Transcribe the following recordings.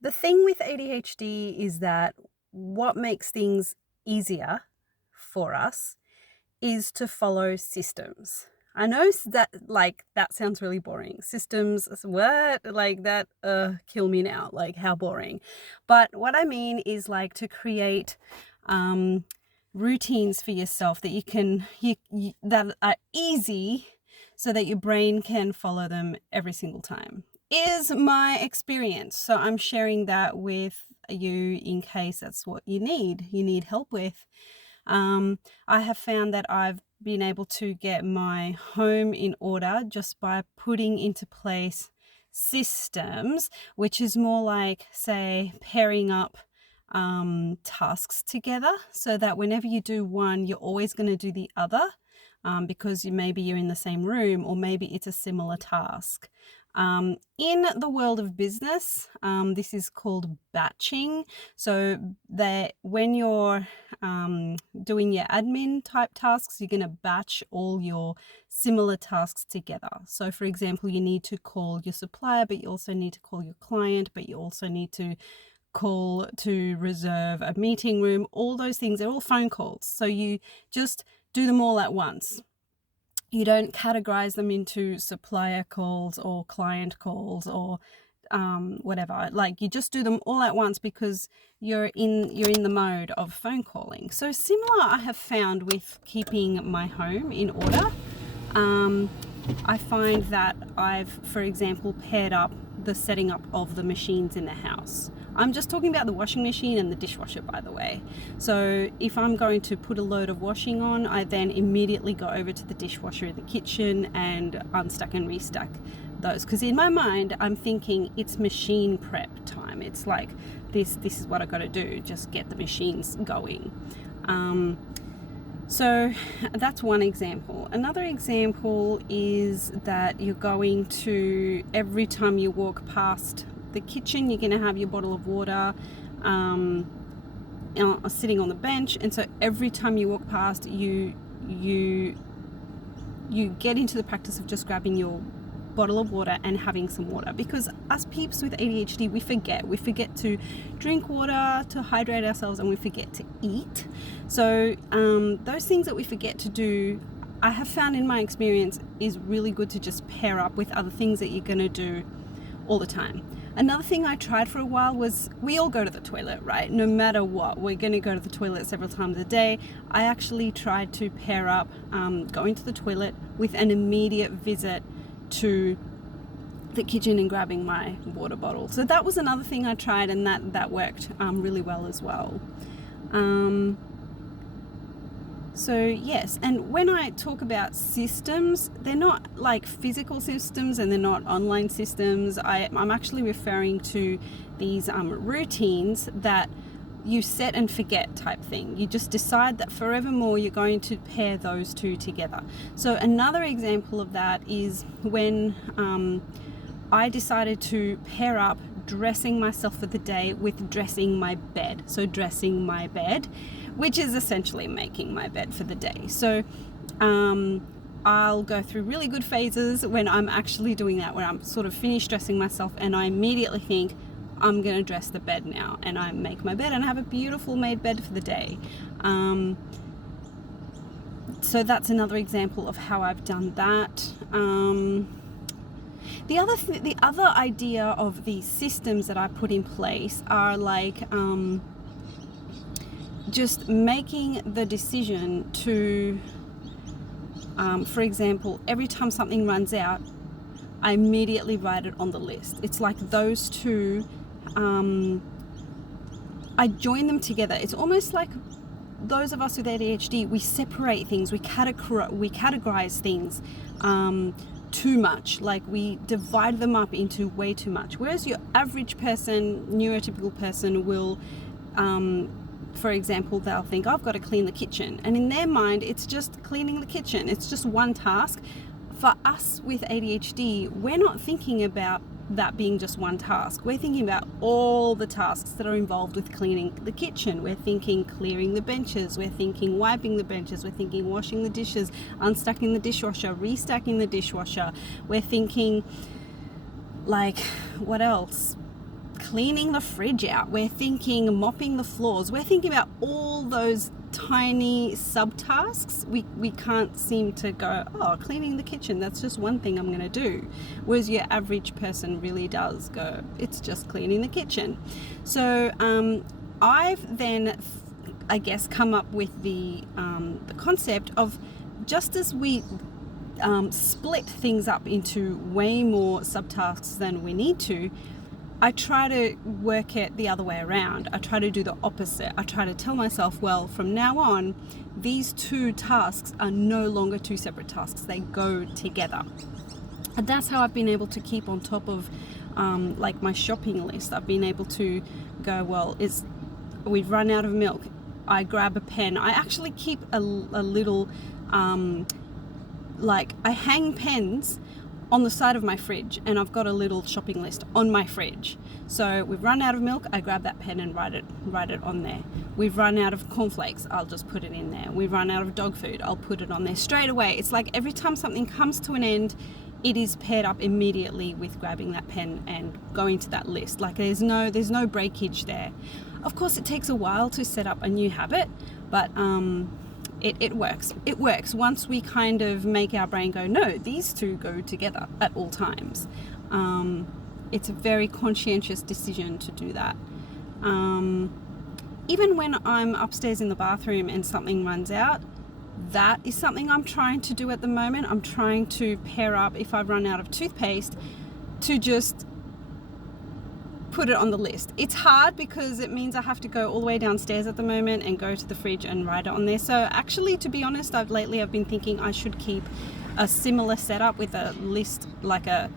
The thing with ADHD is that what makes things easier for us is to follow systems. I know that that sounds really boring. Systems, what? Like that kill me now. Like how boring. But what I mean is like to create um routines for yourself that you that are easy so that your brain can follow them every single time. Is my experience. So I'm sharing that with you in case that's what you need help with. I have found that I've been able to get my home in order just by putting into place systems, which is more like, say, pairing up tasks together so that whenever you do one, you're always going to do the other. Because maybe you're in the same room or maybe it's a similar task. In the world of business, this is called batching. So that when you're doing your admin type tasks, you're going to batch all your similar tasks together. So for example, you need to call your supplier, but you also need to call your client, but you also need to call to reserve a meeting room. All those things, they're all phone calls. So you just do them all at once. You don't categorize them into supplier calls or client calls or whatever. Like you just do them all at once because you're in the mode of phone calling. So similar I have found with keeping my home in order. I find that I've, for example, paired up the setting up of the machines in the house. I'm just talking about the washing machine and the dishwasher, by the way. So if I'm going to put a load of washing on, I then immediately go over to the dishwasher in the kitchen and unstack and restack those. Because in my mind, I'm thinking it's machine prep time. It's like this is what I got to do, just get the machines going. So that's one example. Another example is that you're going to, every time you walk past the kitchen, you're going to have your bottle of water sitting on the bench. And so every time you walk past, you get into the practice of just grabbing your bottle of water and having some water, because us peeps with ADHD, we forget to drink water, to hydrate ourselves, and we forget to eat. So those things that we forget to do, I have found in my experience, is really good to just pair up with other things that you're going to do all the time. Another thing I tried for a while was, we all go to the toilet, right? No matter what, we're going to go to the toilet several times a day. I actually tried to pair up going to the toilet with an immediate visit to the kitchen and grabbing my water bottle. So that was another thing I tried, and that worked really well as well. So yes, and when I talk about systems, they're not like physical systems and they're not online systems. I'm actually referring to these routines that you set and forget type thing. You just decide that forevermore you're going to pair those two together. So another example of that is when I decided to pair up dressing myself for the day with dressing my bed. So dressing my bed, which is essentially making my bed for the day. So I'll go through really good phases when I'm actually doing that, where I'm sort of finished dressing myself and I immediately think, I'm going to dress the bed now, and I make my bed and have a beautiful made bed for the day. So that's another example of how I've done that. The other idea of the systems that I put in place are like just making the decision to, for example, every time something runs out, I immediately write it on the list. It's like those two, I join them together. It's almost like those of us with ADHD, we separate things, we categorize things too much. Like we divide them up into way too much. Whereas your average person, neurotypical person will, for example, they'll think, I've got to clean the kitchen. And in their mind, it's just cleaning the kitchen. It's just one task. For us with ADHD, we're not thinking about that being just one task. We're thinking about all the tasks that are involved with cleaning the kitchen. We're thinking clearing the benches. We're thinking wiping the benches. We're thinking washing the dishes, unstacking the dishwasher, restacking the dishwasher. We're thinking, like, what else? cleaning the fridge out. We're thinking mopping the floors. We're thinking about all those tiny subtasks. We can't seem to go, oh, cleaning the kitchen, that's just one thing I'm going to do. Whereas your average person really does go, it's just cleaning the kitchen. So I've then, I guess, come up with the concept of, just as we split things up into way more subtasks than we need to, I try to work it the other way around. I try to do the opposite. I try to tell myself, well, from now on, these two tasks are no longer two separate tasks. They go together. And that's how I've been able to keep on top of like my shopping list. I've been able to go, well, we've run out of milk. I grab a pen. I actually keep a little, like, I hang pens on the side of my fridge, and I've got a little shopping list on my fridge. So we've run out of milk, I grab that pen and write it on there. We've run out of cornflakes, I'll just put it in there. We've run out of dog food, I'll put it on there straight away. It's like every time something comes to an end, it is paired up immediately with grabbing that pen and going to that list. Like there's no breakage there. Of course, it takes a while to set up a new habit, but it works. It works once we kind of make our brain go, no, these two go together at all times. It's a very conscientious decision to do that. Even when I'm upstairs in the bathroom and something runs out, that is something I'm trying to do at the moment. I'm trying to pair up, if I run out of toothpaste, to just put it on the list. It's hard because it means I have to go all the way downstairs at the moment and go to the fridge and write it on there. So actually, to be honest, I've been thinking I should keep a similar setup with a list, like a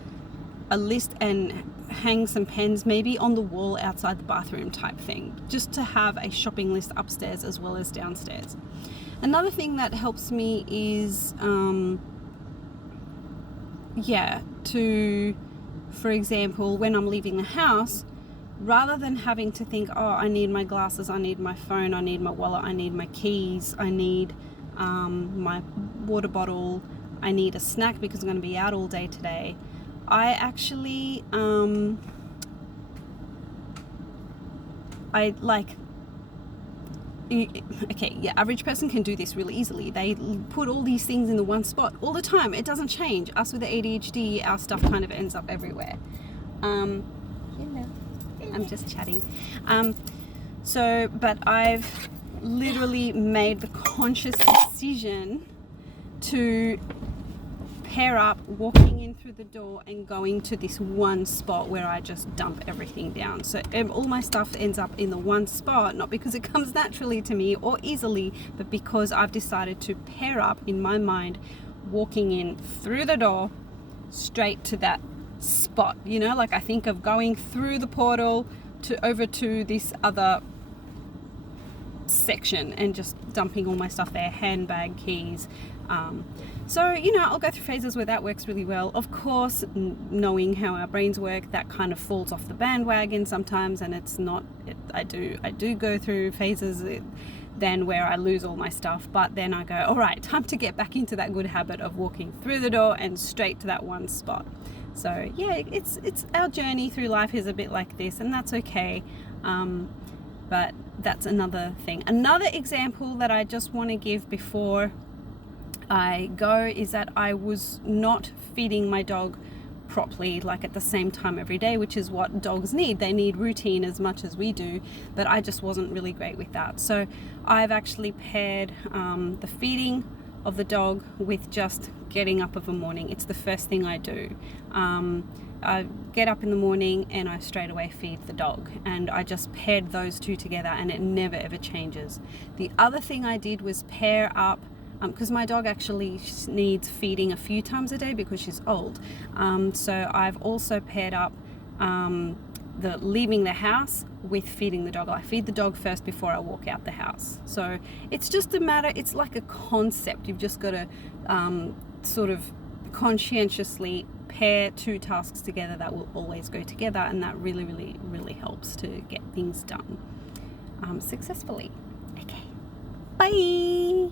list, and hang some pens maybe on the wall outside the bathroom type thing, just to have a shopping list upstairs as well as downstairs. Another thing that helps me is for example, when I'm leaving the house, rather than having to think, oh, I need my glasses, I need my phone, I need my wallet, I need my keys, I need my water bottle, I need a snack because I'm going to be out all day today, I actually average person can do this really easily. They put all these things in the one spot all the time. It doesn't change. Us with the ADHD, our stuff kind of ends up everywhere. Hello. I'm just chatting. But I've literally made the conscious decision to pair up walking in through the door and going to this one spot where I just dump everything down. So all my stuff ends up in the one spot, not because it comes naturally to me or easily, but because I've decided to pair up in my mind, walking in through the door straight to that spot. You know, like I think of going through the portal over to this other section and just dumping all my stuff there, handbag, keys. So, you know, I'll go through phases where that works really well. Of course, knowing how our brains work, that kind of falls off the bandwagon sometimes, and it's not, I do go through phases then where I lose all my stuff, but then I go, all right, time to get back into that good habit of walking through the door and straight to that one spot. So yeah, it's our journey through life is a bit like this, and that's okay. But that's another thing. Another example that I just want to give before I go is that I was not feeding my dog properly, like at the same time every day, which is what dogs need. They need routine as much as we do, but I just wasn't really great with that. So I've actually paired the feeding of the dog with just getting up of a morning. It's the first thing I do. I get up in the morning and I straight away feed the dog, and I just paired those two together, and it never ever changes. The other thing I did was pair up, because my dog actually needs feeding a few times a day because she's old. So I've also paired up the leaving the house with feeding the dog. I feed the dog first before I walk out the house. So it's just a matter, it's like a concept. You've just got to sort of conscientiously pair two tasks together that will always go together, and that really, really, really helps to get things done successfully. Okay, bye.